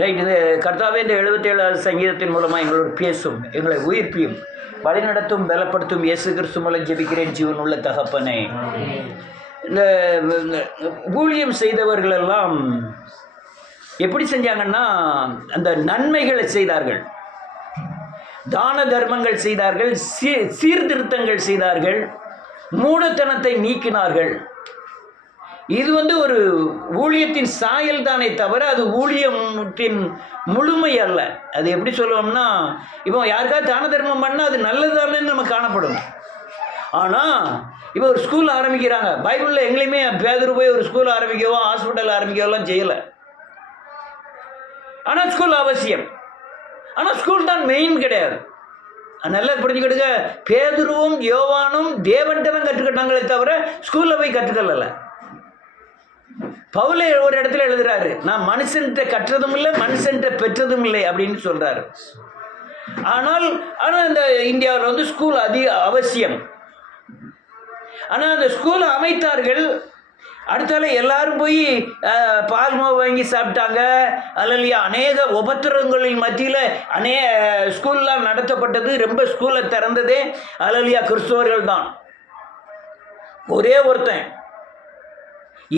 Right. இது கர்த்தாவே இந்த 77வது சங்கீதத்தின் மூலமாக எங்களோட பேசும், எங்களை உயிர்ப்பியும் வழிநடத்தும் பலப்படுத்தும் இயேசு கிறிஸ்து மூலம் ஜெபிக்கிறேன் ஜீவன் உள்ள தகப்பனே. இந்த ஊழியம் செய்தவர்களெல்லாம் எப்படி செஞ்சாங்கன்னா, அந்த நன்மைகளை செய்தார்கள், தான தர்மங்கள் செய்தார்கள், சீர்திருத்தங்கள் செய்தார்கள், மூடத்தனத்தை நீக்கினார்கள். இது ஒரு ஊழியத்தின் சாயல் தானே தவிர அது ஊழியத்தின் முழுமை அல்ல. அது எப்படி சொல்லுவோம்னா, இப்போ யாருக்காவது தான தர்மம் பண்ணால் அது நல்லதானே நம்ம காணப்படும். ஆனால் இப்போ ஒரு ஸ்கூல் ஆரம்பிக்கிறாங்க, பைபிளில் எங்கேயுமே பேதுரு போய் ஒரு ஸ்கூல் ஆரம்பிக்கவோ ஹாஸ்பிட்டல் ஆரம்பிக்கவோலாம் செய்யலை. ஆனால் ஸ்கூல் அவசியம், ஆனால் ஸ்கூல் தான் மெயின் கிடையாது. நல்லா புரிஞ்சுக்கிடுங்க, பேதுருவும் யோவானும் தேவன்கிட்ட தான் கற்றுக்கிட்டாங்களே தவிர ஸ்கூலில் போய் கற்றுக்கல. பவுலே ஒரு இடத்துல எழுதுறாரு, நான் மனுஷன்கிட்ட கற்றதும் இல்லை மனுஷன்கிட்ட பெற்றதும் இல்லை அப்படின்னு சொல்றாரு. ஆனால் இந்த இந்தியாவில் ஸ்கூல் அவசியம். ஆனால் அந்த ஸ்கூல் அமைத்தார்கள், அடுத்தால எல்லாரும் போய் பால்மா வாங்கி சாப்பிட்டாங்க. அதில் அநேக உபத்திரங்களின் மத்தியில் ஸ்கூல்லாம் நடத்தப்பட்டது. ரொம்ப ஸ்கூலை திறந்ததே அலலியா கிறிஸ்தவர்கள் தான். ஒரே ஒருத்தன்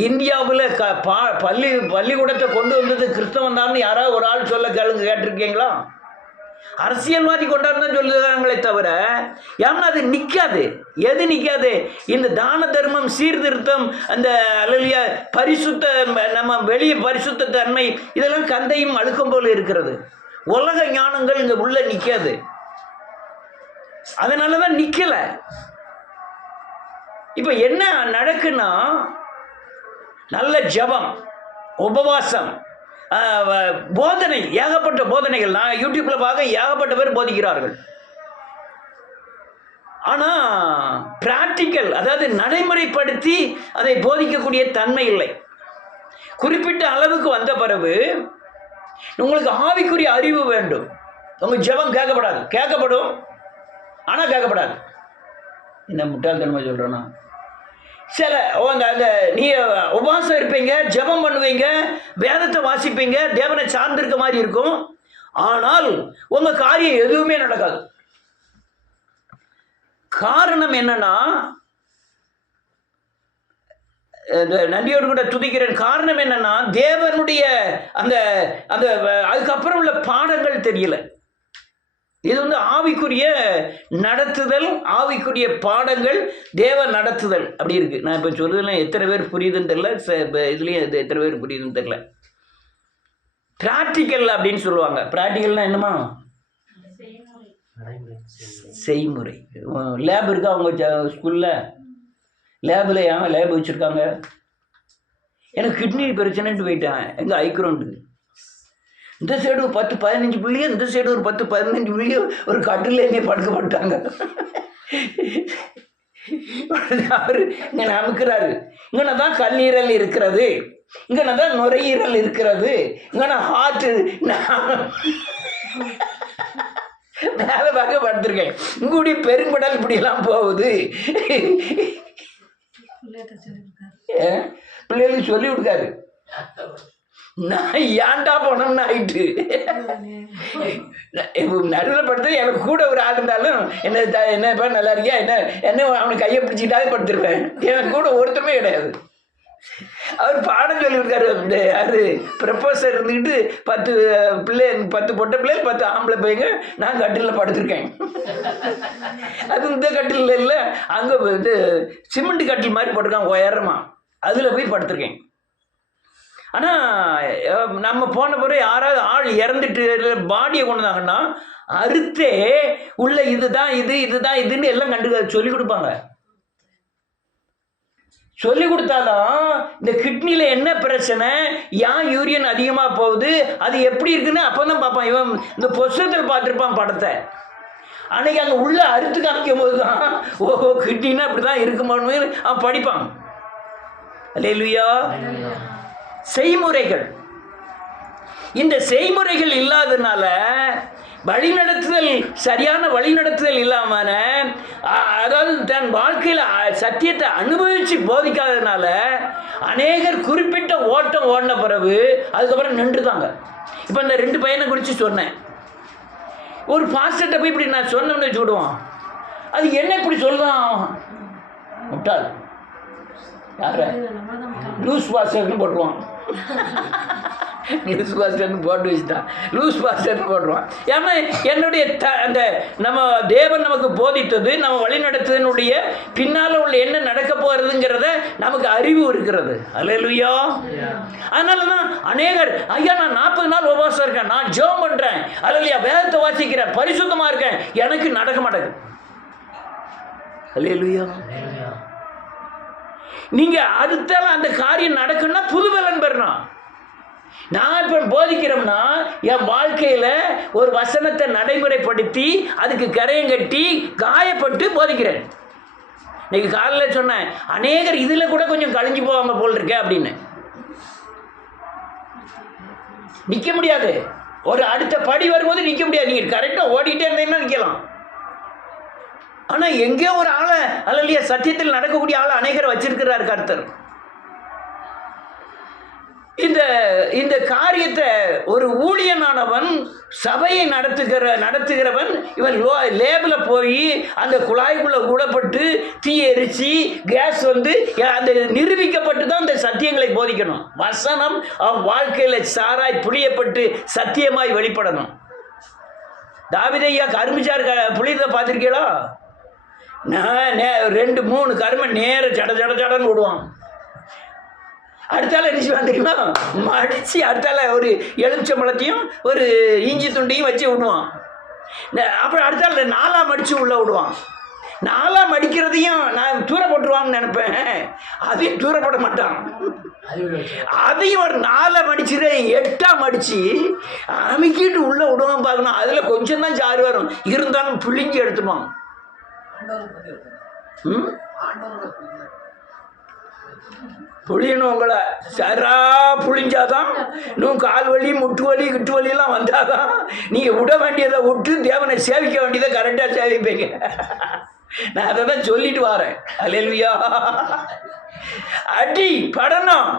இந்தியாவில் பள்ளிக்கூடத்தை கொண்டு வந்தது கிறிஸ்தவன் தான் யாராவது ஒரு ஆள் சொல்ல கேட்டிருக்கீங்களா? அரசியல்வாதி கொண்டாடுதான் சொல்லுறாங்களே தவிர, ஏன்னா அது நிற்காது. எது நிற்காது? இந்த தான தர்மம், சீர்திருத்தம், அந்த அலலியா பரிசுத்த, நம்ம வெளியே பரிசுத்த தன்மை, இதெல்லாம் கந்தையும் அழுக்கம் போல இருக்கிறது. உலக ஞானங்கள் இங்கே உள்ள நிற்காது. அதனால தான் நிற்கலை. இப்போ என்ன நடக்குன்னா, நல்ல ஜபம், உபவாசம், போதனை, ஏகப்பட்ட போதனைகள். நான் யூடியூப்பில் பார்க்க ஏகப்பட்ட பேர் போதிக்கிறார்கள். ஆனால் பிராக்டிக்கல், அதாவது நடைமுறைப்படுத்தி அதை போதிக்கக்கூடிய தன்மை இல்லை. குறிப்பிட்ட அளவுக்கு வந்த பிறகு உங்களுக்கு ஆவிக்குரிய அறிவு வேண்டும். உங்கள் ஜபம் கேட்கப்படும், ஆனால் கேட்கப்படாது. என்ன முட்டாள்தனமாக சொல்கிறேன்னா, சில அந்த நீ உபவாசம் இருப்பீங்க, ஜெபம் பண்ணுவீங்க, வேதத்தை வாசிப்பீங்க, தேவனை சார்ந்திருக்க மாதிரி இருக்கும். ஆனால் உங்கள் காரியம் எதுவுமே நடக்காது. காரணம் என்னன்னா, நன்றியோடு கூட துதிக்கிறேன். காரணம் என்னன்னா, தேவனுடைய அந்த அந்த அதுக்கப்புறம் உள்ள பாடங்கள் தெரியல. இது ஆவிக்குரிய நடத்துதல், ஆவிக்குரிய பாடங்கள், தேவ நடத்துதல் அப்படி இருக்குது. நான் இப்போ சொல்றதுலாம் எத்தனை பேர் புரியுதுன்னு தெரியல, இதுலேயும் எத்தனை பேர் புரியுதுன்னு தெரியல. ப்ராக்டிக்கல் அப்படின்னு சொல்லுவாங்க. ப்ராக்டிக்கல்னா என்னமா? செய்முறை. லேப் இருக்கா அவங்க ஸ்கூலில்? லேபில் ஏன் லேப் வச்சுருக்காங்க? எனக்கு கிட்னி பிரச்சனைன்ட்டு போயிட்டேன். எங்கே ஐக்ரோண்டு இந்த சைடு 10-15 புள்ளியோ, இந்த சைடு ஒரு 10-15 புள்ளியோ ஒரு கட்டில் என்னை படுக்க மாட்டாங்க. அவர் இங்கே அமுக்கிறாரு, இங்கே தான் கல்லீரல் இருக்கிறது, இங்கே தான் நுரையீரல் இருக்கிறது, இங்கே ஹார்ட்டு. வேலை பார்க்க படுத்திருக்கேன். இங்குடைய பெருங்குடல் இப்படிலாம் போகுது. பிள்ளைகளுக்கு சொல்லி கொடுக்காரு. நான் ஏன்டா போனோம்னு ஆயிட்டு நடுவில் படுத்து, எனக்கு கூட ஒரு ஆள் இருந்தாலும் என்னப்பா நல்லா இருக்கியா, என்ன அவனுக்கு கையை பிடிச்சிக்கிட்டாவே படுத்துருப்பேன். எனக்கு கூட ஒருத்தருமே கிடையாது. அவர் பாடம் சொல்லி கொடுக்காரு. யாரு ப்ரொஃபஸர் இருந்துக்கிட்டு 10 பொட்டை பிள்ளை 10 ஆம்பளை பையங்க, நான் கட்டிலில் படுத்திருக்கேன். அது இந்த கட்டில் இல்லை, அங்கே சிமெண்ட் கட்டில் மாதிரி போட்டிருக்கான் உயரமா, அதில் போய் படுத்திருக்கேன். ஆனால் நம்ம போன பிறகு யாராவது ஆள் இறந்துட்டு பாடியை கொண்டுதாங்கன்னா அறுத்தே உள்ள இதுதான் இதுன்னு எல்லாம் சொல்லி கொடுப்பாங்க. சொல்லி கொடுத்தாலும் இந்த கிட்னியில் என்ன பிரச்சனை, ஏன் யூரியன் அதிகமாக போகுது, அது எப்படி இருக்குன்னு அப்போ தான் பார்ப்பான். இவன் இந்த புஸ்தகத்தில் பார்த்துருப்பான் படத்தை. அன்னைக்கு அங்கே உள்ள அறுத்து காமிக்கும் போது தான் ஓஹோ கிட்னின்னா அப்படி தான் இருக்குமான்னு அவன் படிப்பான். அல்லேலூயா. செய்முறைகள், இந்த செய்முறைகள் இல்லாததுனால வழிநடத்துதல், சரியான வழிநடத்துதல் இல்லாமல், அதாவது தன் வாழ்க்கையில் சத்தியத்தை அனுபவித்து போதிக்காததுனால அநேகர் குறிப்பிட்ட ஓட்டம் ஓடின பிறகு அதுக்கப்புறம் நின்றுதாங்க. இப்போ இந்த 2 பையனை குறித்து சொன்னேன். ஒரு பாஸ்டர்கிட்ட போய் இப்படி நான் சொன்னோம்னு சொல்லுவான், அது என்ன இப்படி சொல்லுதான் முட்டாள், யார லூஸ் பாஸ்டர்னு போட்டுருவான். லூஸ் பாஸ்டர்னு போட்டு வச்சுட்டான், லூஸ் பாஸ்டர்னு போட்டுருவான். ஏன்னா என்னுடைய அந்த நம்ம தேவன் நமக்கு போதித்தது, நம்ம வழி நடத்துவதனுடைய பின்னால் உள்ள என்ன நடக்க போகிறதுங்கிறத நமக்கு அறிவு இருக்கிறது. அல்லேலூயா. அதனால தான் அநேகர், ஐயா நான் 40 நாள் உபவாசம் இருக்கேன், நான் ஜெபம் பண்ணுறேன், அல்லேலூயா, வேதத்தை வாசிக்கிறேன், பரிசுத்தமாக இருக்கேன், எனக்கு நடக்க மாட்டேங்குது. அல்லேலூயா. நீங்கள் அடுத்தால அந்த காரியம் நடக்குன்னா புது பலன் பெறணும். நான் இப்போ போதிக்கிறோம்னா என் வாழ்க்கையில் ஒரு வசனத்தை நடைமுறைப்படுத்தி அதுக்கு கரையம் கட்டி காயப்பட்டு போதிக்கிறேன். இன்னைக்கு காலையில் சொன்னேன், அநேகர் இதில் கூட கொஞ்சம் கழிஞ்சு போவாங்க போல் இருக்கேன் அப்படின்னு. நிற்க முடியாது, ஒரு அடுத்த படி வரும்போது நிற்க முடியாது. நீங்கள் கரெக்டாக ஓடிக்கிட்டே இருந்தீங்கன்னா நிற்கலாம். ஆனால் எங்கேயோ ஒரு ஆளை அல்லையா சத்தியத்தில் நடக்கக்கூடிய ஆளை அநேகரை வச்சிருக்கிறார் கர்த்தர். இந்த காரியத்தை ஒரு ஊழியனானவன் சபையை நடத்துகிறவன் இவன் லேபில் போய் அந்த குழாய்க்குள்ளே கூடப்பட்டு தீ எரிச்சு கேஸ் வந்து அந்த நிரூபிக்கப்பட்டு தான் அந்த சத்தியங்களை போதிக்கணும். வசனம் அவன் வாழ்க்கையில் சாராய் புளியப்பட்டு சத்தியமாய் வெளிப்படணும். தாவீதையா கருமிச்சார் புளியதை பார்த்துருக்கீங்களா? 2-3 கருமை நேர ஜட ஜட ஜடன்னு விடுவான். அடுத்தால என்ன தெரியுமா, மடித்து அடுத்தால ஒரு எலுமிச்சம்பழத்தையும் ஒரு இஞ்சி துண்டையும் வச்சு விடுவான். அப்புறம் அடுத்தால 4ஆக மடித்து உள்ளே விடுவான். 4ஆக மடிக்கிறதையும் நான் தூர போட்டுருவான்னு நினைப்பேன், அதையும் தூரப்பட மாட்டான். அதையும் ஒரு 4ஆக மடிச்சுட்டு 8ஆக மடித்து அமைக்கிட்டு உள்ளே விடுவான். பார்க்கணும், அதில் கொஞ்சம் தான் சாறு வரும், இருந்தாலும் புளிஞ்சு எடுத்துப்பான். புளியணும் உங்களை சரா புளிஞ்சாதான், இன்னும் கால் வலி முட்டு வலி கிட்டு வலியெல்லாம் வந்தாதான் நீங்கள் விட வேண்டியதை விட்டு தேவனை சேவிக்க வேண்டியதை கரெக்டாக சேவிப்பீங்க. நான் அதை தான் சொல்லிட்டு வரேன். அல்லேலூயா. அடி படணும்.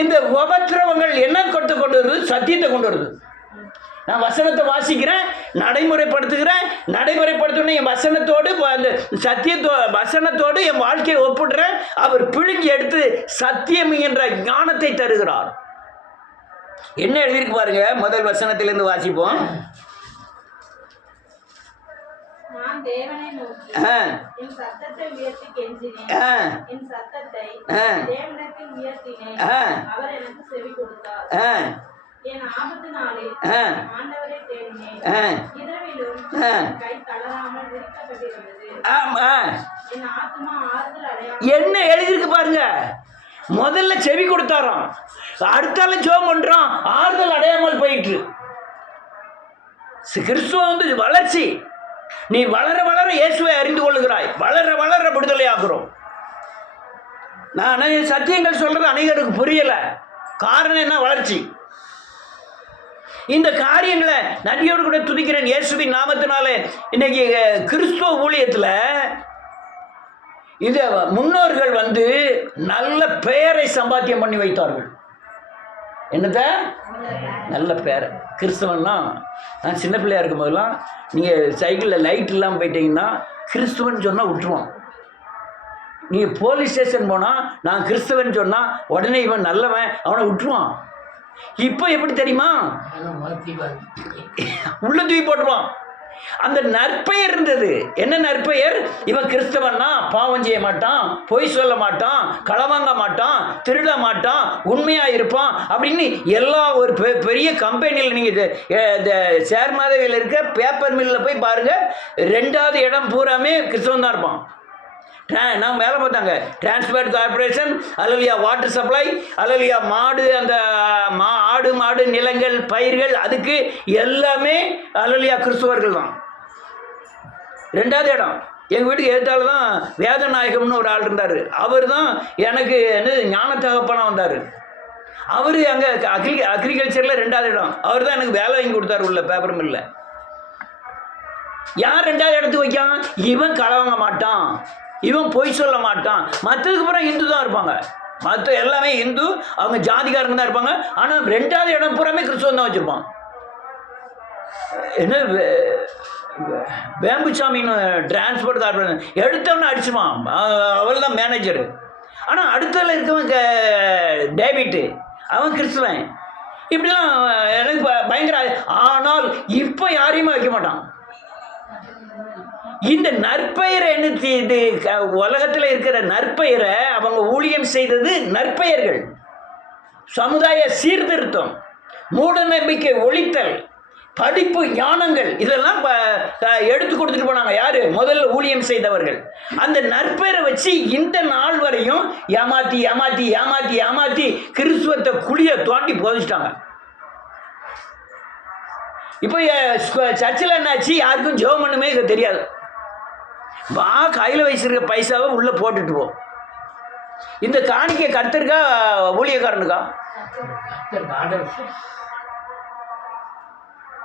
இந்த உபத்திரவங்கள் என்ன கொண்டு வருது? சத்தியத்தை கொண்டு வருது. நான் வசனத்தை வாசிக்கிறேன், நடைமுறைப்படுத்தணும். என் வசனத்தோடு அந்த வசனத்தோடு என் வாழ்க்கையை ஒப்பிடுறேன். அவர் பிழிஞ்சு எடுத்து சத்தியம் என்ற ஞானத்தை தருகிறார். என்ன எழுதியிருக்கு பாருங்க, முதல் வசனத்திலிருந்து வாசிப்போம். நான் தேவனை நோக்கி என் சத்தத்தை உயர்த்தி கெஞ்சினேன், என் சத்தத்தை தேவனிடத்தில் உயர்த்தினேன், அவர் எனக்கு செவி கொடுத்தார். என் ஆபத்து நாளில் ஆண்டவரை தேடினேன், இரவிலும் கை தளராமல் விரிக்கப்பட்டிருந்தது, என் ஆத்துமா ஆறுதல் அடையாமல். என்ன எழுதியிருக்கு பாருங்க, முதல்ல செவி கொடுத்தாராம், அடுத்தாலும் ஜெபம் பண்றான், ஆறுதல் அடையாமல் போயிட்டு. கிறிஸ்துவ வந்து வளர்ச்சி. நீ வளர வளர இயேசுவை அறிந்து கொள்ளுகிறாய், வளர வளர விடுதலை ஆகிறோம். நான் சத்தியங்கள் சொல்றது அநேகருக்கு புரியல. காரணம் என்ன? வளர்ச்சி. இந்த காரியங்களை நன்றியோடு கூட துதிக்கிறேன் இயேசுவின் நாமத்தினாலே. இன்னைக்கு கிறிஸ்துவ ஊழியத்தில் இந்த முன்னோர்கள் வந்து நல்ல பெயரை சம்பாத்தியம் பண்ணி வைத்தார்கள். என்னத நல்ல பேரை. கிறிஸ்தவன்னா, நான் சின்ன பிள்ளையா இருக்கும் போதெல்லாம் நீங்கள் சைக்கிளில் லைட் இல்லாமல் போயிட்டீங்கன்னா கிறிஸ்துவன் சொன்னால் விட்டுருவான். நீங்கள் போலீஸ் ஸ்டேஷன் போனால் நான் கிறிஸ்தவன் சொன்னால் உடனே இவன் நல்லவன், அவனை விட்டுருவான். இப்போ எப்படி தெரியுமா? உள்ள தூக்கி போட்டுருவான். அந்த நற்பெயர் இருந்தது. என்ன நற்பெயர்? இவன் கிறிஸ்தவன்னா பாவம் செய்ய மாட்டான், பொய் சொல்ல மாட்டான், களவாங்க மாட்டான், திருட மாட்டான், உண்மையாக இருப்பான் அப்படின்னு எல்லா ஒரு பெரிய கம்பெனியில் நீங்கள் இந்த சேர்மாதவியில் இருக்க பேப்பர் மில்லில் போய் பாருங்கள், 2வது இடம் பூராமே கிறிஸ்தவன் தான் இருப்பான். நான் மேலே பார்த்தாங்க, டிரான்ஸ்போர்ட் கார்பரேஷன், அல்லையா வாட்டர் சப்ளை, அல்லையா மாடு, அந்த ஆடு மாடு நிலங்கள் பயிர்கள், அதுக்கு எல்லாமே அல்லையா கிறிஸ்துவர்கள் தான். 2வது இடம் எங்கள் வீட்டுக்கு எதிர்த்தால தான் வேதநாயகம்னு ஒரு ஆள் இருந்தார். அவர் தான் எனக்கு ஞான தகப்பனாக வந்தார். அவர் அங்கே அக்ரிகல்ச்சரில் 2வது இடம். அவர் தான் எனக்கு வேலை வாங்கி கொடுத்தாரு உள்ள பேப்பர் மில்லில். யார் 2வது இடத்துக்கு வைக்கான்? இவன் களவாங்க மாட்டான், இவன் பொய் சொல்ல மாட்டான், மற்றதுக்கு அப்புறம் இந்து தான் இருப்பாங்க. மற்ற எல்லாமே இந்து, அவங்க ஜாதிக்காரங்க தான் இருப்பாங்க. ஆனால் 2வது இடம் பூராமே கிறிஸ்துவம் தான் வச்சுருப்பான். என்ன வேம்புசாமின்னு டிரான்ஸ்போர்ட் கார்பரேஷன் எடுத்தவொன்னே அடிச்சுவான், அவள் தான் மேனேஜரு. ஆனால் அடுத்ததில் இருக்கவன் டேவிட்டு, அவன் கிறிஸ்துவன். இப்படிலாம் எனக்கு பயங்கர. ஆனால் இப்போ யாரையுமே வைக்க மாட்டான். இந்த நற்பெயரை என்ன இது உலகத்தில் இருக்கிற நற்பெயரை அவங்க ஊழியம் செய்தது நற்பெயர்கள், சமுதாய சீர்திருத்தம், மூட நம்பிக்கை ஒழித்தல், படிப்பு ஞானங்கள், இதெல்லாம் எடுத்து கொடுத்துட்டு போனாங்க. யாரு முதல்ல ஊழியம் செய்தவர்கள். அந்த நற்பெயரை வச்சு இந்த நாள் வரையும் ஏமாத்தி ஏமாத்தி ஏமாத்தி ஏமாத்தி கிறிஸ்துவத்தை குழிய தோண்டி போதிச்சிட்டாங்க. இப்போ சர்ச்சில் என்னாச்சு, யாருக்கும் ஜெபம் பண்ணுமே தெரியாது. வா கையில் வச்சிருக்க பைசாவை உள்ளே போட்டுட்டு போ. இந்த காணிக்கை கர்த்தருக்கா ஊழியக்காரனுக்கா?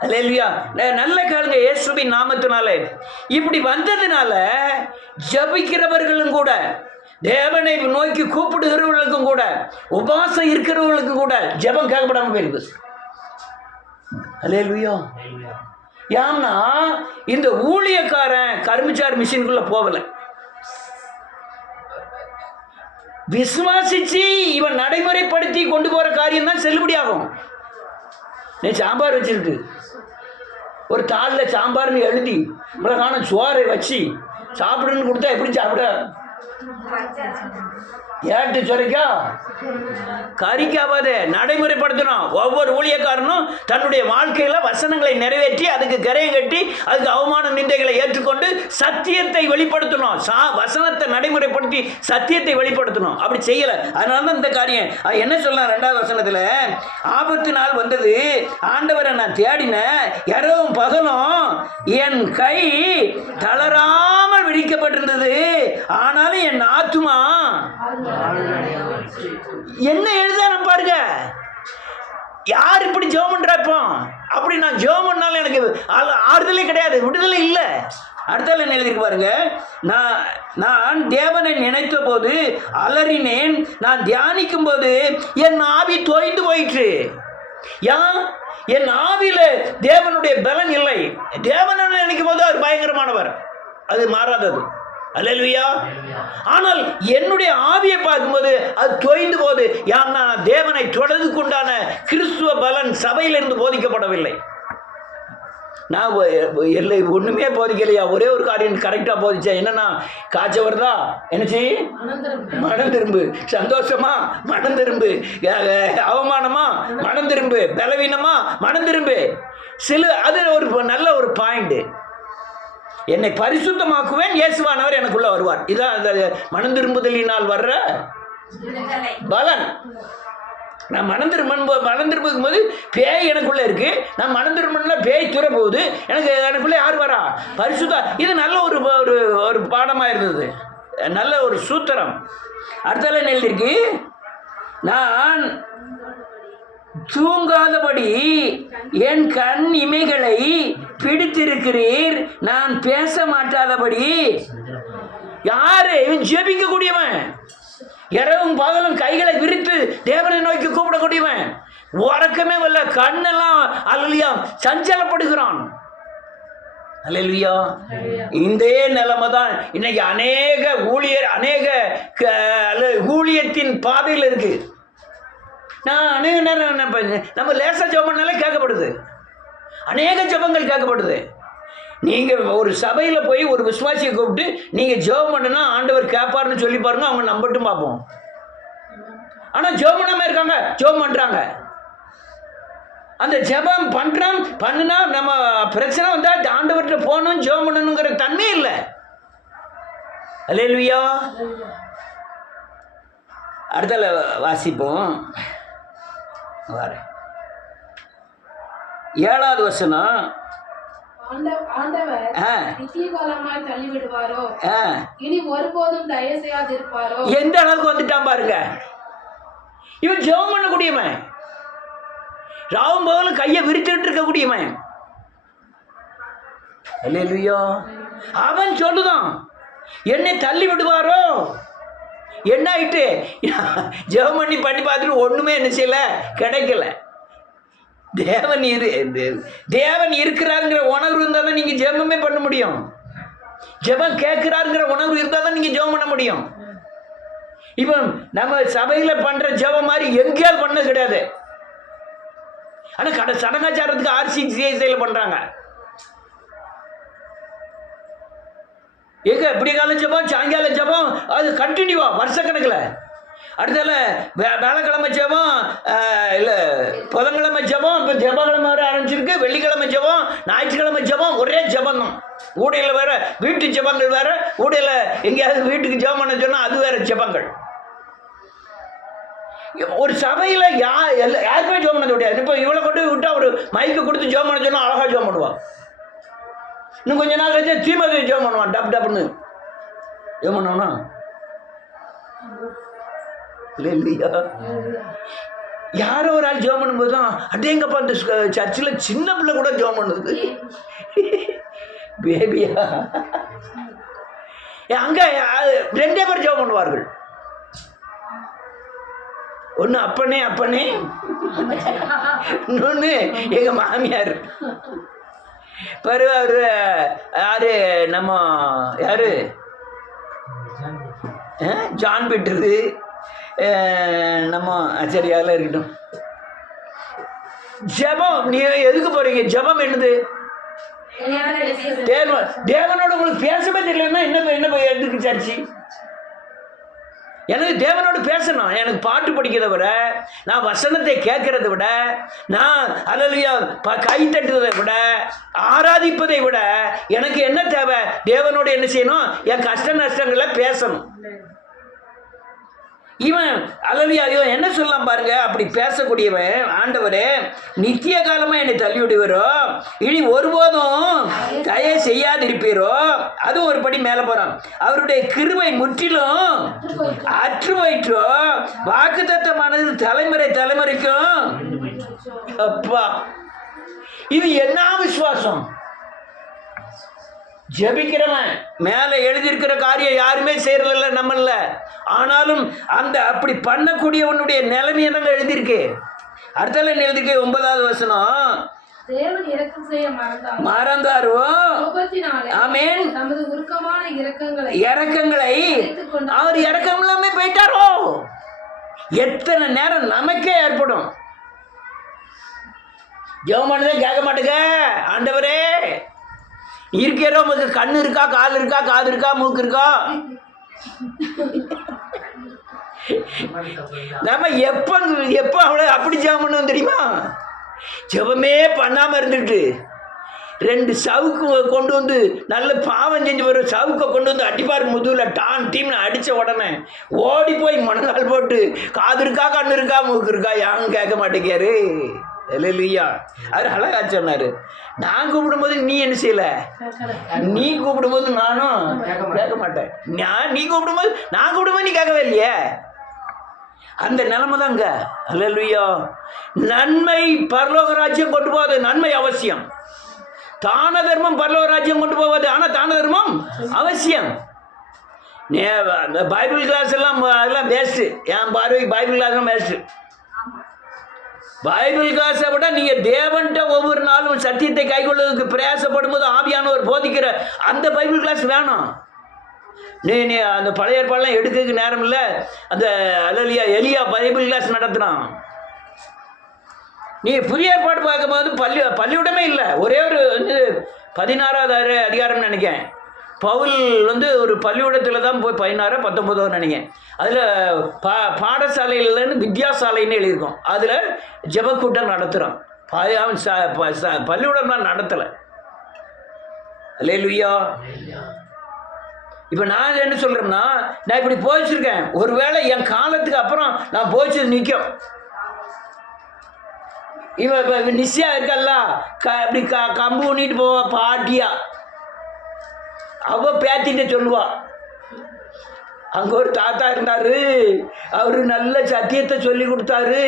அல்லேலூயா. நல்ல கேளுங்க, இயேசுவின் நாமத்தினாலே இப்படி வந்ததுனால ஜபிக்கிறவர்களும் கூட, தேவனை நோக்கி கூப்பிடுகிறவர்களுக்கும் கூட, உபவாசம் இருக்கிறவர்களுக்கும் கூட ஜெபம் கேட்கப்படாமல் போயிருக்கு. அல்லேலூயா. ஏன்னா இந்த ஊழியக்காரன் கருமிச்சார் மிஷினுக்குள்ள போகல. விசுவாசிச்சு இவன் நடைமுறைப்படுத்தி கொண்டு போற காரியம் தான் செல்லுபடி ஆகும். நீ சாம்பார் வச்சிருக்கு, ஒரு தாளில் சாம்பார்னு எழுதி இவ்வளோ சோறை வச்சு சாப்பிடுன்னு கொடுத்தா எப்படி சாப்பிட? ஏட்டு சொரைக்கா கறிக்காவது நடைமுறைப்படுத்தணும். ஒவ்வொரு ஊழியக்காரனும் தன்னுடைய வாழ்க்கையில் வசனங்களை நிறைவேற்றி அதுக்கு கரையம் கட்டி அதுக்கு அவமான நிந்தைகளை ஏற்றுக்கொண்டு சத்தியத்தை வெளிப்படுத்தணும். வசனத்தை நடைமுறைப்படுத்தி சத்தியத்தை வெளிப்படுத்தணும். அப்படி செய்யலை. அதனால தான் இந்த காரியம் என்ன சொல்லலாம். 2வது வசனத்தில், ஆபத்து நாள் வந்தது, ஆண்டவரை நான் தேடினேன், இரவும் பகலும் என் கை தளராமல் விழிக்கப்பட்டிருந்தது, ஆனாலும் என் ஆத்துமா என்ன எழுதான பாருங்க. யார் இப்படி ஜெபம் பண்றப்போ? அப்படி நான் ஜெபம் பண்ணாலும் எனக்கு ஆறுதலே கிடையாது, விடுதலை இல்லை. அடுத்தால என்ன எழுதிருக்கு பாருங்க, நான் தேவனை நினைத்த போது அலறினேன், நான் தியானிக்கும் போது என் ஆவி தோய்ந்து போயிற்று. என் ஆவியில தேவனுடைய பலன் இல்லை. தேவனை நினைக்கும் போது அவர் பயங்கரமானவர், அது மாறாதது. அல்லேலூயா. ஆனால் என்னுடைய ஆவியை பார்க்கும்போது அது தொய்ந்து போது. ஏன்னா தேவனை தொடர்ந்து கொண்டான கிறிஸ்துவ பலன் சபையிலிருந்து போதிக்கப்படவில்லை. நான் இல்லை ஒன்றுமே போதிக்கலையா, ஒரே ஒரு காரியம் கரெக்டாக போதிச்சேன். என்னன்னா, காய்ச்ச வருதா என்னச்சு, மனம் திரும்பு, சந்தோஷமா மனம் திரும்பு, அவமானமா மனம் திரும்பு, பலவீனமா மனம் திரும்பு. அது ஒரு நல்ல ஒரு பாயிண்ட். என்னை பரிசுத்தமாக்குவேன், இயேசுவானவர் எனக்குள்ள வருவார். இதான் அந்த மனம் திரும்புதலினால் வர்ற பலன். நான் மனம் திரும்பும் போது பேய் எனக்குள்ள இருக்கு. நான் மனம் திரும்பினா பேய் துற போகுது. எனக்குள்ள யார் வரா? பரிசுத்தா. இது நல்ல ஒரு பாடமாக இருந்தது, நல்ல ஒரு சூத்திரம். அடுத்தால என்ன எழுதியிருக்கு, நான் தூங்காதபடி என் கண் இமைகளை பிடித்திருக்கிறீர், நான் பேச மாட்டாதபடி. யாரு இவன்? ஜெபிக்க கூடியவன், இரவும் பகலும் கைகளை விரித்து தேவனை நோக்கி கூப்பிடக்கூடியவன். உறக்கமே வரல, கண்ணெல்லாம் அல்லேலூயா சஞ்சலப்படுகிறான். அல்லேலூயா. இந்த நிலைமை தான் இன்னைக்கு அநேக ஊழியத்தின் பாதையில் இருக்கு. நான் அநேக நேரம் நம்ம லேசாக ஜெபம் பண்ணாலே கேட்கப்படுது, அநேக ஜெபங்கள் கேட்கப்படுது. நீங்கள் ஒரு சபையில் போய் ஒரு விசுவாசியை கூப்பிட்டு நீங்கள் ஜெபம் பண்ணுனா ஆண்டவர் கேட்பார்னு சொல்லி பாருங்க, அவங்க நம்பட்டும் பார்ப்போம். ஆனால் ஜெபம் பண்ணாமல் இருக்காங்க, ஜெபம் பண்ணுறாங்க. அந்த ஜெபம் பண்ணுனா நம்ம பிரச்சனை வந்தால் ஆண்டவர்கிட்ட போகணும், ஜெபம் பண்ணணுங்கிற தன்மை இல்லை. அல்லேலூயா. அடுத்தால வாசிப்போம். 7வது வசனம், ஆண்டவர் நித்திய காலமாய் தள்ளிவிடுவாரோ, இனி ஒருபோதும் தயவு செய்யாதிருப்பாரோ. எந்த அளவுக்கு வந்துட்டான் பாருங்க. இவன் ஜெபம் பண்ணக்கூடியவன், ராவும் பகலும் கையை விரித்துட்டு இருக்கக்கூடியவன். அல்லேலூயா. அவன் சொல்லுதான், என்னை தள்ளி விடுவாரோ, என்ன ஆயிட்டு? ஜெபம் பண்ணி பார்த்துட்டு ஒன்றுமே என்ன செய்யல, கிடைக்கல. தேவன் இருக்கிறாருங்கிற உணர்வு இருந்தால் தான் நீங்கள் ஜெபமே பண்ண முடியும். ஜெபம் கேட்கிறாருங்கிற உணர்வு இருந்தால் தான் நீங்கள் ஜெபம் பண்ண முடியும். இப்போ நம்ம சபையில் பண்ணுற ஜெபம் மாதிரி எங்கேயாவது பண்ண கிடையாது. ஆனால் சடங்காச்சாரத்துக்கு RCCIல பண்ணுறாங்க. எங்க இப்படி காலம் ஜெபம், சாயங்கால ஜெபம், அது கண்டினியூவா வருஷக்கணக்கில். அடுத்தால வேலைக்கிழமை ஜெபம், இல்லை புதன்கிழமை ஜெபம், இப்போ ஜெபக்கிழமை வர ஆரம்பிச்சிருக்கு. வெள்ளிக்கிழமை ஜெபம், ஞாயிற்றுக்கிழமை ஜெபம், ஒரே ஜெபம் தான். ஊடையில் வேற வீட்டு ஜெபங்கள் வேற, ஊடையில் எங்கேயாவது வீட்டுக்கு ஜெபம் பண்ண சொன்னால் அது வேற ஜெபங்கள். ஒரு சபையில் யாருக்குமே ஜெபம் பண்ண முடியாது. இப்போ இவ்வளோ கொண்டு விட்டா ஒரு மைக்கு கொடுத்து ஜெபம் பண்ண சொன்னால் அழகாக ஜெபம் பண்ணுவான். இன்னும் கொஞ்ச நாள் கழிச்சு தீமதி ஜெபம் பண்ணுவான், டப் டப்னு ஜெபம் பண்ணுவானா இல்லையா? யாரோ ஒரு ஆள் ஜெபம் பண்ணும்போது தான் அடேங்கப்பா அந்த சர்ச்சில் சின்ன பிள்ளை கூட ஜெபம் பண்ணுது. பேபியா? அங்கே 2 பேர் ஜெபம் பண்ணுவார்கள். ஒன்று அப்பனே அப்பனே, இன்னொன்று எங்கள் மாமியார். பாரு அவர் யாரு, நம்ம யாரு, ஜான் பீட்டரு, நம்ம சரி அதெல்லாம் இருக்கட்டும். ஜெபம் நீ எதுக்கு போறீங்க? ஜெபம் என்னது? தேவனோட உங்களுக்கு பேசவே தெரியலன்னா என்ன எதுக்கு சர்ச்சு? எனக்கு தேவனோடு பேசணும். எனக்கு பாட்டு படிக்கிறத விட, நான் வசனத்தை கேட்கறத விட, நான் அல்லேலூயா கை தட்டுவதை விட, ஆராதிப்பதை விட எனக்கு என்ன தேவை? தேவனோடு என்ன செய்யணும்? என் கஷ்ட நஷ்டங்களை பேசணும். இவன் அல்லேலூயா இவன் என்ன சொல்லலாம் பாருங்க. அப்படி பேசக்கூடியவன், ஆண்டவரே நித்திய காலமா என்னை தள்ளிவிடுவரோ, இனி ஒருபோதும் தயை செய்யாதிருப்பீரோ. அதுவும் ஒரு படி மேலே போறான். அவருடைய கிருபை முற்றிலும் அற்று போயிற்றோ, வாக்குத்தத்தமானது தலைமுறை தலைமுறைக்கும். அப்பா, இது என்ன விசுவாசம்? ஜெபிக்கிறவன் மேலே எழுதியிருக்கிற காரியம் யாருமே செய்யறதில்ல நம்மள. ஆனாலும் அந்த அப்படி பண்ணக்கூடியவனுடைய நிலைமையை தாங்க எழுதியிருக்கு. அடுத்தால என்ன எழுதிருக்கு? 9வது வசனம், தேவன் இரக்கம் செய்ய மறந்தாரோ, ஆமென், நமது உருக்கமான இரக்கங்களை அவர் இரக்கம் இல்லாம போயிட்டாரோ. எத்தனை நேரம் நமக்கே ஏற்படும். ஜெபம் பண்ணதே கேட்க மாட்டேங்க. ஆண்டவரே இருக்கிற உங்களுக்கு கண்ணு இருக்கா, கால் இருக்கா, காது இருக்கா, மூக்கு இருக்கா? நம்ம எப்போ அவ்வளோ அப்படி ஜெபம் பண்ணுவோம் தெரியுமா? ஜெபமே பண்ணாமல் இருந்துட்டு 2 சவுக்கு கொண்டு வந்து நல்ல பாவம் செஞ்சு வரும் சவுக்கை கொண்டு வந்து அடிப்பார் முதுகில் டான் டீம்னு அடித்த உடனே ஓடி போய் மணங்கால் போட்டு காது இருக்கா, கண்ணு இருக்கா, மூக்கு இருக்கா, யாரும் கேட்க மாட்டேங்காரு. இல்லையா? அவர் அழகா சொன்னாரு, நான் கூப்பிடும்போது நீ என்ன செய்யல, நீ கூப்பிடும்போது நானும் கேட்க மாட்டேன். நீ கூப்பிடும்போது நான் கூப்பிடும்போது நீ கேட்கவே இல்லையே. அந்த நிலைமை தாங்க. அல்லேலூயா. நன்மை பரலோக ராஜ்யம் கொண்டு போகாது. நன்மை அவசியம். தான தர்மம் பரலோக ராஜ்யம் கொண்டு போவாது. ஆனால் தான தர்மம் அவசியம். பைபிள் கிளாஸ் எல்லாம் அதெல்லாம் வேஸ்ட்டு. என் பார்வைக்கு பைபிள் கிளாஸ்லாம் வேஸ்ட்டு. பைபிள் கிளாஸை விட நீங்கள் தேவன்கிட்ட ஒவ்வொரு நாளும் சத்தியத்தை கைக்கொள்வதற்கு பிரயாசப்படும் போது ஆவியானவர் போதிக்கிற அந்த பைபிள் கிளாஸ் வேணும். நீ அந்த பழைய ஏற்பாடெல்லாம் எடுக்கிறதுக்கு நேரம் இல்லை. அந்த அல்லேலூயா எலியா பைபிள் கிளாஸ் நடத்துகிறான். நீ புதிய ஏற்பாடு பார்க்கும்போது பள்ளிக்கூடமே இல்லை. ஒரே ஒரு 16வது அதிகாரம்னு நினைக்கிறேன். பவுல் ஒரு பள்ளிக்கூடத்தில் தான் போய் 16 19 நினைக்கிறேன். அதில் பாடசாலையிலேருந்து வித்யாசாலைன்னு எழுதியிருக்கோம். அதில் ஜெபக்கூட்டம் நடத்துகிறான். பள்ளிக்கூடம் தான் நடத்தலை. அல்லேலூயா. இப்போ நான் என்ன சொல்கிறேன்னா, நான் இப்படி போயிச்சிருக்கேன். ஒருவேளை என் காலத்துக்கு அப்புறம் நான் போயிச்சது நிற்கும். இவன் இப்போ நிச்சயா இருக்கல்ல, இப்படி கம்பு பண்ணிட்டு போவா பாட்டியா. அவ பேத்திட்டு சொல்லுவா, அங்கே ஒரு தாத்தா இருந்தார், அவர் நல்ல சத்தியத்தை சொல்லி கொடுத்தாரு,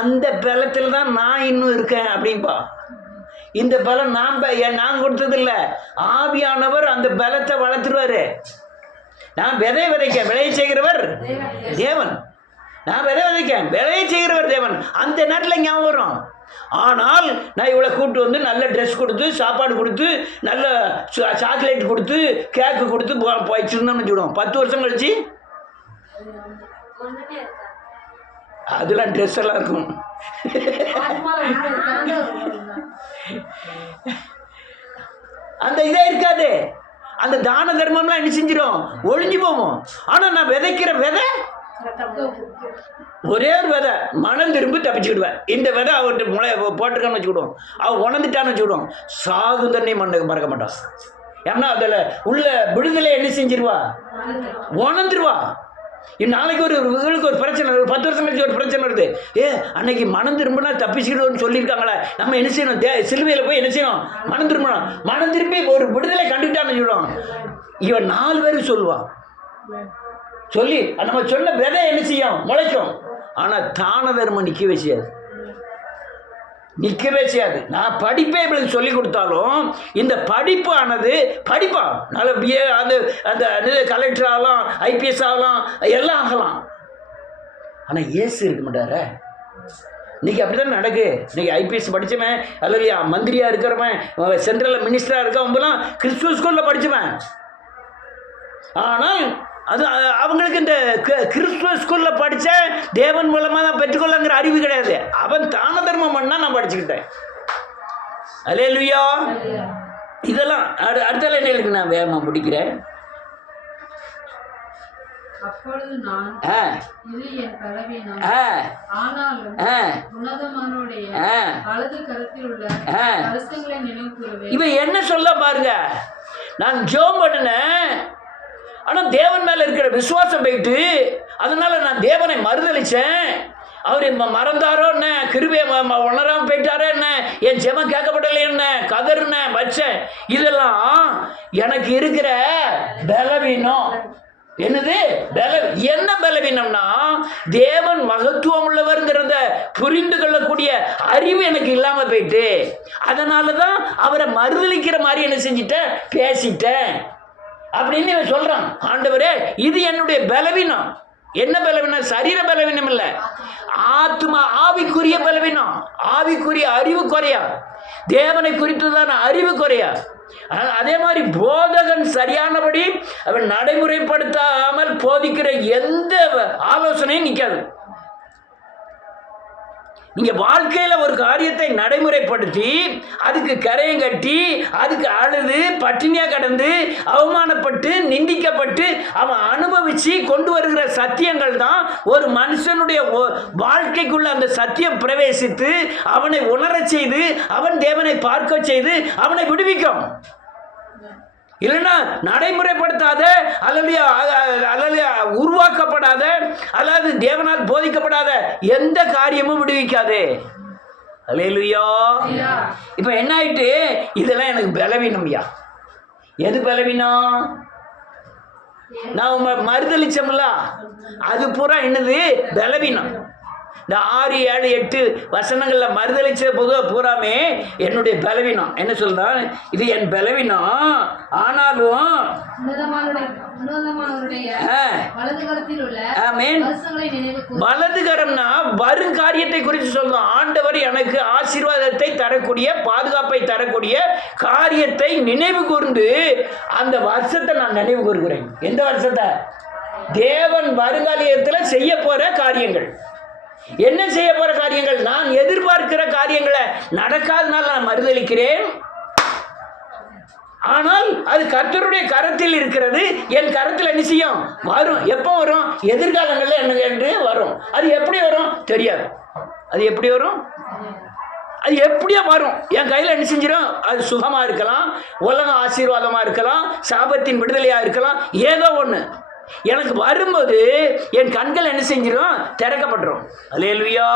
அந்த பலத்தில் தான் நான் இன்னும் இருக்கேன் அப்படின்பா. இந்த பலம் நான் கொடுத்ததில்லை, ஆவியானவர் அந்த பலத்தை வளர்த்துருவாரு. நான் விதைக்க விளைய செய்கிறவர் தேவன். நான் விதைக்க விளைய செய்கிறவர் தேவன். அந்த நேரத்தில் ஞாபகம் வரும். ஆனால் நான் இவ்வளோ கூப்பிட்டு வந்து நல்ல ட்ரெஸ் கொடுத்து, சாப்பாடு கொடுத்து, நல்ல சாக்லேட் கொடுத்து, கேக்கு கொடுத்து வச்சுருந்தோம்னு சொல்லுவோம். 10 வருஷம் கழிச்சு அதெல்லாம் ட்ரெஸ் எல்லாம் இருக்கும். அந்த இதே இருக்காது. அந்த தான தர்மம்லாம் என்ன செஞ்சிடும், ஒழிஞ்சு போவோம். ஆனால் நான் விதைக்கிற விதை ஒரே ஒரு விதை, மனம் திரும்பி தப்பிச்சுக்கிடுவேன். இந்த விதை அவர்கிட்ட முளை போட்டிருக்கான்னு வச்சுக்கிடுவோம். அவன் உணர்ந்துட்டான்னு வச்சுக்கிடுவோம். சாகு தண்ணி மண்ணுக்கு மறக்க மாட்டான். ஏன்னா அதில் உள்ள விடுதலை என்ன செஞ்சிருவா, உணர்ந்துருவா. நாளைக்கு இவங்களுக்கு ஒரு பிரச்சனை, 10 வருஷம் கழிச்சு ஒரு பிரச்சனை வருது. அன்னைக்கு மனம் திரும்பினா தப்பிச்சுக்கிடுவோம்னு சொல்லியிருக்காங்களே, நம்ம என்ன செய்யணும், சிலுவையில் போய் என்ன செய்யணும், மனம் திரும்பணும். மனம் திரும்பி ஒரு விடுதலை கண்டுக்கிட்டான்னு சொல்லுவான். இவன் 4 பேருக்கு சொல்லுவான். சொல்லி நம்ம சொன்ன விதை என்ன செய்யும், முளைக்கும். ஆனால் தான தர்மம் நிற்கவே செய்யாது. நான் படிப்பே இவளுக்கு சொல்லி கொடுத்தாலும் இந்த படிப்பு ஆனது படிப்பா நல்ல பிஏ அந்த கலெக்டர் ஆகலாம், IPS ஆகலாம், எல்லாம் ஆகலாம். ஆனால் ஏசு இருக்க மாட்டார. இன்றைக்கி அப்படி தான் நடக்கு. இன்றைக்கி IPS படித்தவன் அல்ல மந்திரியாக இருக்கிறவன், சென்ட்ரலில் மினிஸ்டராக இருக்கவங்கலாம் கிறிஸ்துவ ஸ்கூலில் படித்தவன். ஆனால் அது அவங்களுக்கு இந்த கிறிஸ்துவ ஸ்கூலில் படித்த தேவன் மூலமாக தான் பெற்றுக்கொள்ளங்கிற அறிவு கிடையாது. அவன் தான தர்மம் பண்ணால் நான் படிச்சுக்கிட்டேன். அல்லேலூயா. இதெல்லாம் அடுத்த லைனுக்கு நான் வேகமாக முடிக்கிறேன். அப்பொழுது நான் இது என் பலவீனம், ஆனாலும் உன்னதமானவருடைய வலது கரத்தில் உள்ள ரகசியங்களை நினைவு கூறுவேன். இவன் என்ன சொல்ல பாருங்க, நான் ஜெபம் பண்ணினேன், ஆனால் தேவன் மேலே இருக்கிற விசுவாசம் போயிட்டு அதனால் நான் தேவனை மறுதளித்தேன். அவர் மறந்தாரோ என்ன, கிருபையை உணராமல் போயிட்டாரோ என்ன, என் ஜெபம் கேட்கப்படலை என்ன, கதறினேன் வச்சேன். இதெல்லாம் எனக்கு இருக்கிற பலவீனம். என்னது என்ன பலவீனம்னா, தேவன் மகத்துவம் உள்ளவர்ங்கிறத புரிந்து கொள்ளக்கூடிய அறிவு எனக்கு இல்லாமல் போயிட்டு, அதனால தான் அவரை மறுதளிக்கிற மாதிரி என்ன செஞ்சிட்டேன், பேசிட்டேன் அப்படின்னு இவன் சொல்றான். ஆண்டவரே, இது என்னுடைய பலவீனம். என்ன பலவீனம்? சரீர பலவீனம் இல்லை, ஆத்மா ஆவிக்குரிய பலவீனம். ஆவிக்குரிய அறிவு குறையா, தேவனை குறித்துதான அறிவு குறையா. அதே மாதிரி போதகன் சரியானபடி அவன் நடைமுறைப்படுத்தாமல் போதிக்கிற எந்த ஆலோசனையும் நிற்காது. நீங்கள் வாழ்க்கையில் ஒரு காரியத்தை நடைமுறைப்படுத்தி அதுக்கு கரையம் கட்டி அதுக்கு அழுது பட்டினியாக கடந்து அவமானப்பட்டு நிந்திக்கப்பட்டு அவன் அனுபவித்து கொண்டு வருகிற சத்தியங்கள் தான் ஒரு மனுஷனுடைய வாழ்க்கைக்குள்ள அந்த சத்தியம் பிரவேசித்து அவனை உணரச் செய்து அவன் தேவனை பார்க்க செய்து அவனை விடுவிக்கும். இல்லைன்னா நடைமுறைப்படுத்தாத அல்லது உருவாக்கப்படாத அல்லது தேவனால் போதிக்கப்படாத எந்த காரியமும் விடுவிக்காது. அல்லேலூயா. இப்போ என்ன ஆயிட்டு, இதெல்லாம் எனக்கு பலவீனம்யா. எது பலவீனம்? நான் மறுதளிச்சோம்ல, அது பூரா என்னது, பலவீனம். இந்த 6, 7, 8 வசனங்களில் மறுதளிச்ச பொதுவாக பூராமே என்னுடைய பலவீனம். என்ன சொல்றான், இது என் பலவீனம், ஆனாலும் வலது கரம்னா வரும் காரியத்தை குறித்து சொல்றோம். ஆண்டவர் எனக்கு ஆசீர்வாதத்தை தரக்கூடிய, பாதுகாப்பை தரக்கூடிய காரியத்தை நினைவு கூர்ந்து அந்த வருஷத்தை நான் நினைவு கூறுகிறேன். எந்த வருஷத்தை? தேவன் வருங்காலத்தில் செய்ய போற காரியங்கள். என்ன செய்ய போற காரியங்கள்? நான் எதிர்பார்க்கிற காரியங்களை நடக்காதனால நான் மறுதளிக்கிறேன். ஆனால் அது கர்த்தருடைய கரத்தில் இருக்கிறது. என் கரத்தில் என்ன செய்யும், வரும். எப்போ வரும்? எதிர்காலங்களில் என்ன என்று வரும். அது எப்படி வரும் தெரியாது. அது எப்படி வரும்? அது எப்படியோ வரும். என் கையில் என்ன செஞ்சிடும்? அது சுகமாக இருக்கலாம், உலக ஆசீர்வாதமாக இருக்கலாம், சாபத்தின் விடுதலையாக இருக்கலாம், ஏதோ ஒன்று எனக்கு வரும்போது என் கண்கள் என்ன செஞ்சிடும்? திறக்கப்பட்டுரும். அல்லேலூயா.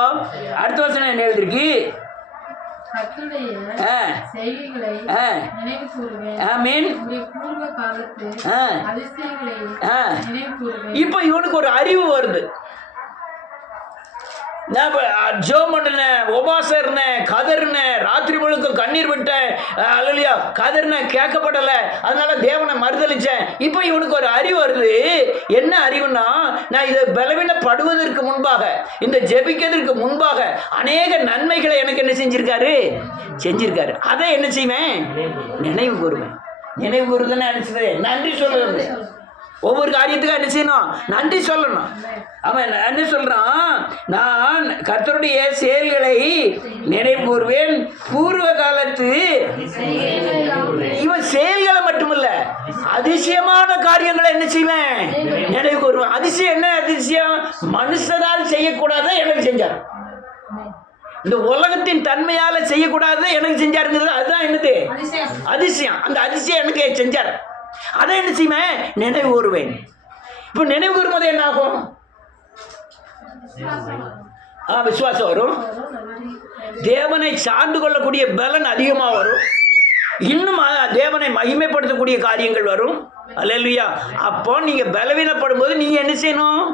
அடுத்த வருஷம் என்ன எழுதிருக்கு? இப்ப இவனுக்கு ஒரு அறிவு வருது. நான் ஜெபம் பண்ணினேன், உபவாசம் இருந்தேன், கதறினேன், ராத்திரி முழுக்க கண்ணீர் விட்டேன், அல்லேலூயா, கதறினேன், கேட்கப்படலை, அதனால தேவனை மறுதலிச்சேன். இப்போ இவனுக்கு ஒரு அறிவு வருது. என்ன அறிவுன்னா, நான் இதை பலவீனப்படுவதற்கு முன்பாக, இந்த ஜெபிக்கிறதுக்கு முன்பாக அநேக நன்மைகளை எனக்கு என்ன செஞ்சிருக்காரு. அதை என்ன செய்வேன்? நினைவு கூறுவேன். நினைவு கூறுதுன்னு நினைச்சது நன்றி சொல்லுவது. ஒவ்வொரு காரியத்துக்கும் என்ன செய்யணும்? நன்றி சொல்லணும். அவன் என்ன சொல்றான்? நான் கர்த்தருடைய செயல்களை நினைவு கூறுவேன், பூர்வ காலத்து. இவன் செயல்களை மட்டுமல்ல, அதிசயமான காரியங்களை என்ன செய்வேன்? நினைவு கூறுவேன். அதிசயம் என்ன அதிசயம்? மனுஷரால் செய்யக்கூடாத எனக்கு செஞ்சார். இந்த உலகத்தின் தன்மையால செய்யக்கூடாத எனக்கு செஞ்சாருங்கிறது அதுதான் என்னது? அதிசயம். அந்த அதிசயம் எனக்கு செஞ்சார். அதை என்ன செய்வேன்? நினைவு கூறுவேன். இப்போ நினைவு கூறும்போது என்ன ஆகும்? விசுவாசம் வரும். தேவனை சார்ந்து கொள்ளக்கூடிய பலன் அதிகமாக வரும். இன்னும் தேவனை மகிமைப்படுத்தக்கூடிய காரியங்கள் வரும். அல்லேலூயா. அப்போ நீங்க பலவீனப்படும் போது நீங்க என்ன செய்யணும்?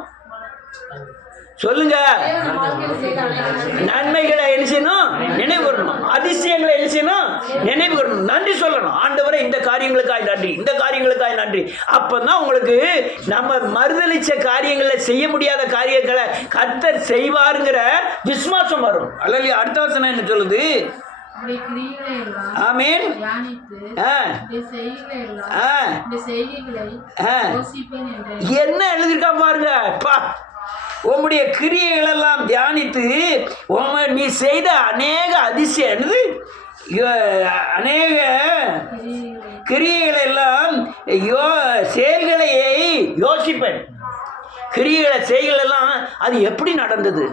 சொல்லுங்க. நன்மைகளை என்ன செய்யணும்? நினைவு கூறணும். அதிசயங்களை என்ன செய்யணும்? நினைவு கூறணும். நன்றி சொல்லணும். ஆண்டவரே, இந்த காரியங்களுக்காய் நன்றி, இந்த காரியங்களுக்காய் நன்றி. அப்பதான் உங்களுக்கு நம்ம மறுதலிச்ச காரியங்களை, செய்ய முடியாத காரியங்களை கர்த்தர் செய்வாருங்கிற விசுவாசம் வரும். அல்லேலூயா. அடுத்த வசனம் என்ன சொல்லுது? ஆமென். என்ன எழுதியிருக்கா பாருங்க. உம்முடைய கிரியைகள் எல்லாம் தியானித்து நீ செய்த அநேக அதிசயம், அநேக கிரியைகள் எல்லாம் செயல்களை யோசிப்பேன். கிரியைகளை செயல்கள் எல்லாம் அது எப்படி நடந்தது?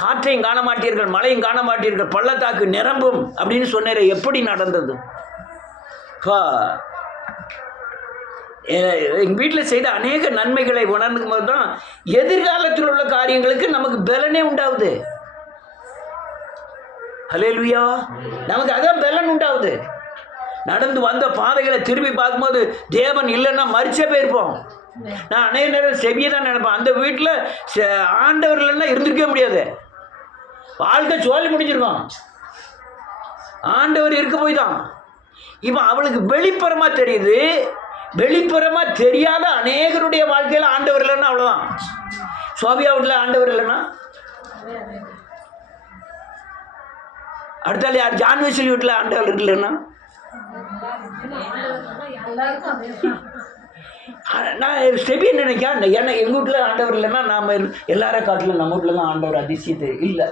காற்றையும் காண மாட்டீர்கள், மழையும் காண மாட்டீர்கள், பள்ளத்தாக்கு நிரம்பும் அப்படின்னு சொன்னேன். எப்படி நடந்தது? எங்கள் வீட்டில் செய்த அநேக நன்மைகளை உணர்ந்துக்கும் போது தான் எதிர்காலத்தில் உள்ள காரியங்களுக்கு நமக்கு பலனே உண்டாகுது. ஹல்லேலூயா. நமக்கு அதான் பலன் உண்டாகுது. நடந்து வந்த பாதைகளை திரும்பி பார்க்கும்போது தேவன் இல்லைன்னா மறிச்சே போயிருப்போம். நான் அநேக நேரம் செவியை தான் நினைப்பேன். அந்த வீட்டில் ஆண்டவர் இல்லைன்னா இருந்திருக்கவே முடியாது. வாழ்க்கை சோழி முடிஞ்சிருக்கோம். ஆண்டவர் இருக்க போய் தான். இப்போ அவளுக்கு வெளிப்புறமாக தெரியுது. வெளிப்புறமாக தெரியாத அநேகருடைய வாழ்க்கையில் ஆண்டவர் இல்லைன்னா அவ்வளோதான். சோபியா வீட்டில் ஆண்டவர் இல்லைன்னா, அடுத்தால யார்? ஜான் வெஸ்லி வீட்டில் ஆண்டவர் இல்லைன்னா, நான் ஸ்டெபி என்ன நினைக்கிறேன், ஏன்னா எங்கள் வீட்டில் ஆண்டவர் இல்லைன்னா நாம் எல்லாரும் காட்டிலும் நம்ம வீட்டில் தான் ஆண்டவர் அதிசயத்தை இல்லை.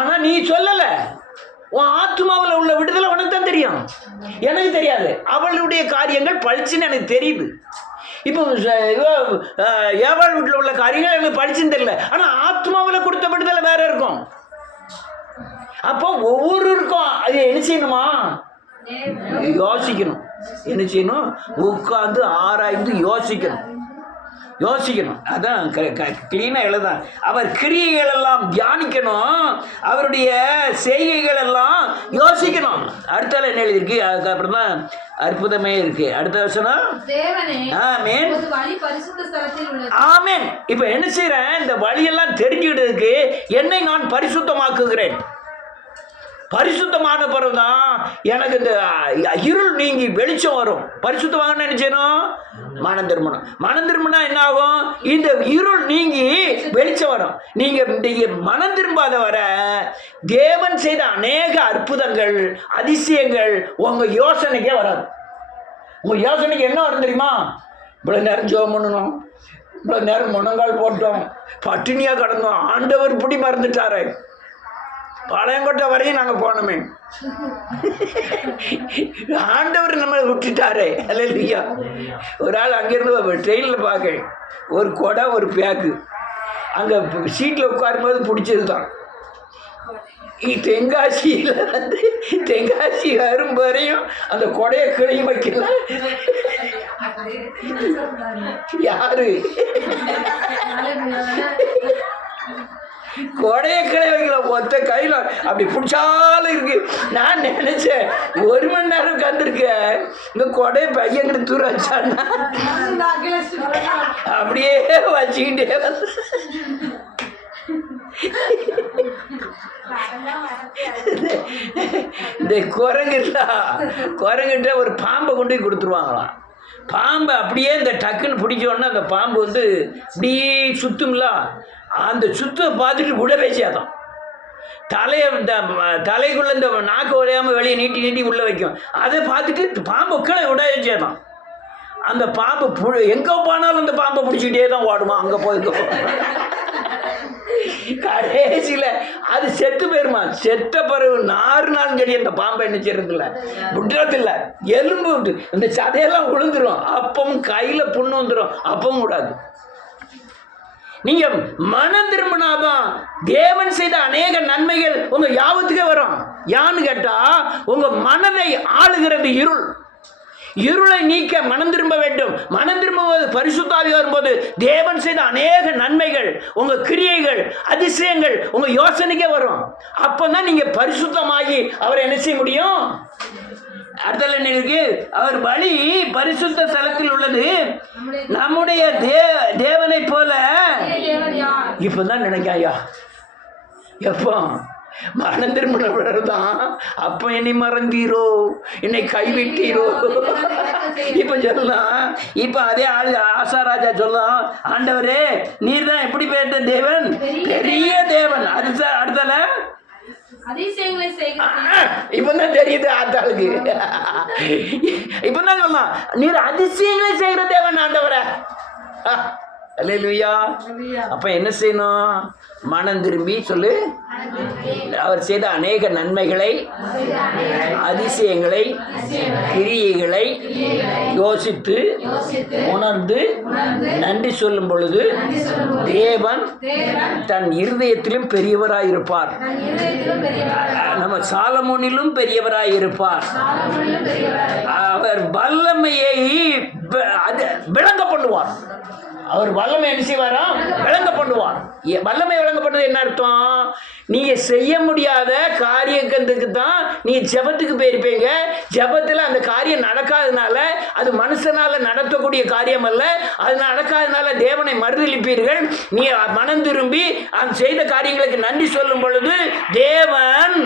ஆனால் நீ சொல்லலை. உன் ஆத்மாவில் உள்ள விடுதலை உனக்கு தான் தெரியும், எனக்கு தெரியாது. அவளுடைய காரியங்கள் பழிச்சுன்னு எனக்கு தெரியுது. இப்போ ஏவாள் வீட்டில் உள்ள காரியங்கள் எனக்கு பழிச்சுன்னு தெரியல. ஆனால் ஆத்மாவில் கொடுத்த விடுதலை வேற இருக்கும். அப்போ ஒவ்வொருக்கும் அது என்ன செய்யணுமா? யோசிக்கணும். என்ன செய்யணும்? உட்காந்து ஆராய்ந்து யோசிக்கணும். அதான் கிளீனாக எழுதான். அவர் கிரியைகள் எல்லாம் தியானிக்கணும், அவருடைய செய்கைகள் எல்லாம் யோசிக்கணும். அடுத்தால என்ன எழுதியிருக்கு? அதுக்கப்புறம் தான் அற்புதமே இருக்கு. அடுத்த வசனம். ஆமென். ஆமென். இப்போ என்ன செய்யறேன்? இந்த வழியெல்லாம் தெரிஞ்சுக்கிட்டதுக்கு என்னை நான் பரிசுத்தமாக்குகிறேன். பரிசுத்தமான பிறகுதான் எனக்கு இந்த இருள் நீங்கி வெளிச்சம் வரும். பரிசுத்தமாக நினைச்சேனும் மனம் திரும்பினா என்ன ஆகும்? இந்த இருள் நீங்கி வெளிச்சம் வரும். நீங்க மனம் திரும்பாத வர தேவன் செய்த அநேக அற்புதங்கள், அதிசயங்கள் உங்க யோசனைக்கே வராது. உங்க யோசனைக்கு என்ன வரும் தெரியுமா? இவ்வளவு நேரம் ஜெபம் பண்ணணும், இவ்வளவு நேரம் முழங்கால் போட்டோம், பட்டினியா கிடந்தோம், ஆண்டவர் இப்படி மறந்துட்டாரு, பாளையங்கோட்டை வரையும் நாங்கள் போனோமே, ஆண்டவர் நம்மளை விட்டுட்டாரே. அல்லேலூயா. ஒரு ஆள் அங்கேருந்து ட்ரெயினில் பார்க்க, ஒரு கொடை ஒரு பேக்கு, அங்கே சீட்டில் உட்காரும்போது பிடிச்சது தான். தென்காசியில் வந்து தென்காசி வரும் வரையும் அந்த கொடையை கிளை வைக்கல. யாரு கொடைய கிளை வைக்கல, ஒத்த கையில் அப்படி பிடிச்சாலும் இருக்கு. நான் நினைச்சேன் 1 மணி நேரம் உட்காந்துருக்கேன், இந்த கொடைய பையங்கிட்ட தூர வச்சான்னா அப்படியே வச்சுக்கிட்டே வந்து இந்த குரங்குட்ட ஒரு பாம்பை கொண்டு போய் கொடுத்துருவாங்களாம். பாம்பை அப்படியே இந்த டக்குன்னு பிடிச்சோன்னா அந்த பாம்பு வந்து இப்படியே சுத்தும்ல, அந்த சுத்தை பார்த்துட்டு விட பேசியாதான் தலையை இந்த தலைக்குள்ளே இந்த நாக்கு உடையாமல் வெளியே நீட்டி நீட்டி உள்ளே வைக்கும். அதை பார்த்துட்டு பாம்பை கீழே விட வச்சேதான். அந்த பாம்பு எங்கே போனாலும் அந்த பாம்பை பிடிச்சிக்கிட்டே தான் ஓடுமா, அங்கே போய் கடைசியில் அது செத்து போயிருமா. செத்த பிறகு 4 நாள் கடி அந்த பாம்பை என்ன செய்யறதில்ல, விடுறதில்ல. எலும்பு இந்த சதையெல்லாம் விழுந்துடும். அப்பவும் கையில் புண்ணு வந்துடும். அப்பவும் விடாது. நீங்க மனம் திரும்பினாதான் தேவன் செய்த அநேக நன்மைகள் உங்க யாவத்துக்கே வரும். யான்னு கேட்டா, உங்க மனதை ஆளுகிறது இருள். இருளை நீக்க மனம் திரும்ப வேண்டும். மனம் திரும்பும்போது பரிசுத்த ஆவி வரும்போது தேவன் செய்த அநேக நன்மைகள், உங்க கிரியைகள், அதிசயங்கள் உங்க யோசனைக்கே வரும். அப்பதான் நீங்க பரிசுத்தமாகி அவரை என்ன செய்ய முடியும். அடுத்த இருக்கு, அவர் வழி பரிசுத்த ஸ்தலத்தில் உள்ளது, நம்முடைய தேவனை போல. இப்பதான் நினைக்காயா, எப்போ மனம் திரும்பினதான் அப்ப என்னை மறந்தீரோ, என்னை கைவிட்டீரோ. இப்ப சொல்லலாம், இப்ப அதே ஆசாராஜா சொல்லலாம், ஆண்டவரே நீர் தான் எப்படி பேட்ட தேவன், பெரிய தேவன். அடுத்தல இப்பதான் தெரியுது ஆத்தாளுக்கு. இப்பதான் சொல்லலாம், நீர் அதிசயங்களை செய்கிற தேவன் ஆண்டவரே. அல்லேலூயா. அப்ப என்ன செய்யணும், மனம் திரும்பி சொல்லு. அவர் செய்த அநேக நன்மைகளை, அதிசயங்களை, கிரியைகளை யோசித்து உணர்ந்து நன்றி சொல்லும் பொழுது தேவன் தன் இருதயத்திலும் பெரியவராயிருப்பார். நம்ம சாலமோனிலும் பெரியவராயிருப்பார். அவர் வல்லமையை விளங்க பண்ணுவார். அவர் வல்லமை என்ன செய்வாராம், விளங்க பண்ணுவார். வல்லமை விளங்க பண்ணது என்ன அர்த்தம், நீங்க செய்ய முடியாத காரியத்துக்கு தான் நீங்க ஜெபத்துக்கு போயிருப்பீங்க. ஜெபத்தில் அந்த காரியம் நடக்காதனால, அது மனுஷனால நடத்தக்கூடிய காரியம் அல்ல, அது நடக்காதனால தேவனை மறுதலிப்பீர்கள். நீ மனம் திரும்பி அந்த செய்த காரியங்களுக்கு நன்றி சொல்லும் பொழுது தேவன்,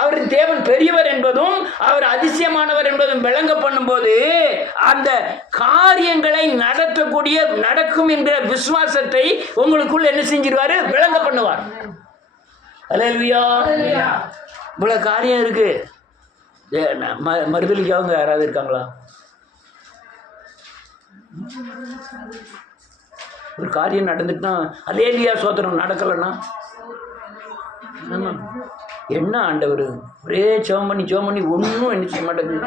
அவர் தேவன் பெரியவர் என்பதும் அவர் அதிசயமானவர் என்பதும் விளங்க பண்ணும்போது அந்த காரியங்களை நடக்கும் என்ற விசுவாசத்தை உங்களுக்குள் என்ன செஞ்சிருவாரு, விளங்க பண்ணுவார். அல்லேலூயா. இவ்வளவு காரியம் இருக்கு. மறுதலிக்காவங்க யாராவது இருக்காங்களா? ஒரு காரியம் நடந்துட்டுனா அல்லேலூயா சோத்திரம், நடக்கலைன்னா என்ன ஆண்டவர், ஒரே ஜெபம் பண்ணி ஒன்றும் என்ன செய்ய மாட்டேங்குது.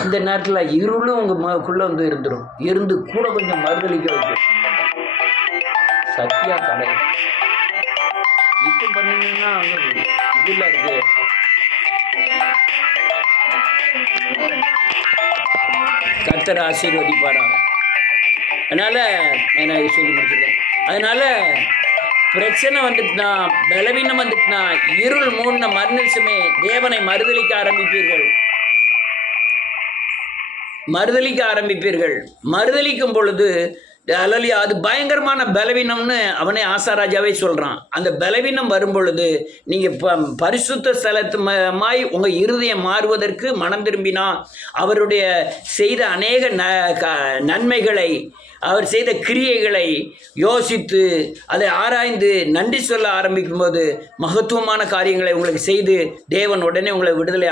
அந்த நேரத்தில் இருளும் உங்களுக்குள்ளே வந்து இருந்து கூட கொஞ்சம் மறுதளிக்க வைக்கும். சத்தியா கடை இப்போ பண்ணீங்கன்னா இதில் இருக்கு. கர்த்தர் ஆசீர்வதிப்பாராங்க. அதனால் நான் சொல்லி முடிச்சிருக்கேன். அதனால் பிரச்சனை வந்துட்டுனா, பலவீனம் வந்துட்டுனா, இருள் மூடின மறுநிமிஷமே தேவனை மறுதலிக்க ஆரம்பிப்பீர்கள். மறுதலிக்கும் பொழுது அல்லையா, அது பயங்கரமான பலவீனம்னு அவனே ஆசாராஜாவே சொல்கிறான். அந்த பலவீனம் வரும் பொழுது நீங்கள் பரிசுத்த ஸ்தலத்துமாய் உங்கள் இருதயம் மாறுவதற்கு மனம் திரும்பினா, அவருடைய செய்த அநேக நன்மைகளை, அவர் செய்த கிரியைகளை யோசித்து அதை ஆராய்ந்து நன்றி சொல்ல ஆரம்பிக்கும் போது மகத்துவமான காரியங்களை உங்களுக்கு செய்து தேவன் உடனே உங்களை விடுதலை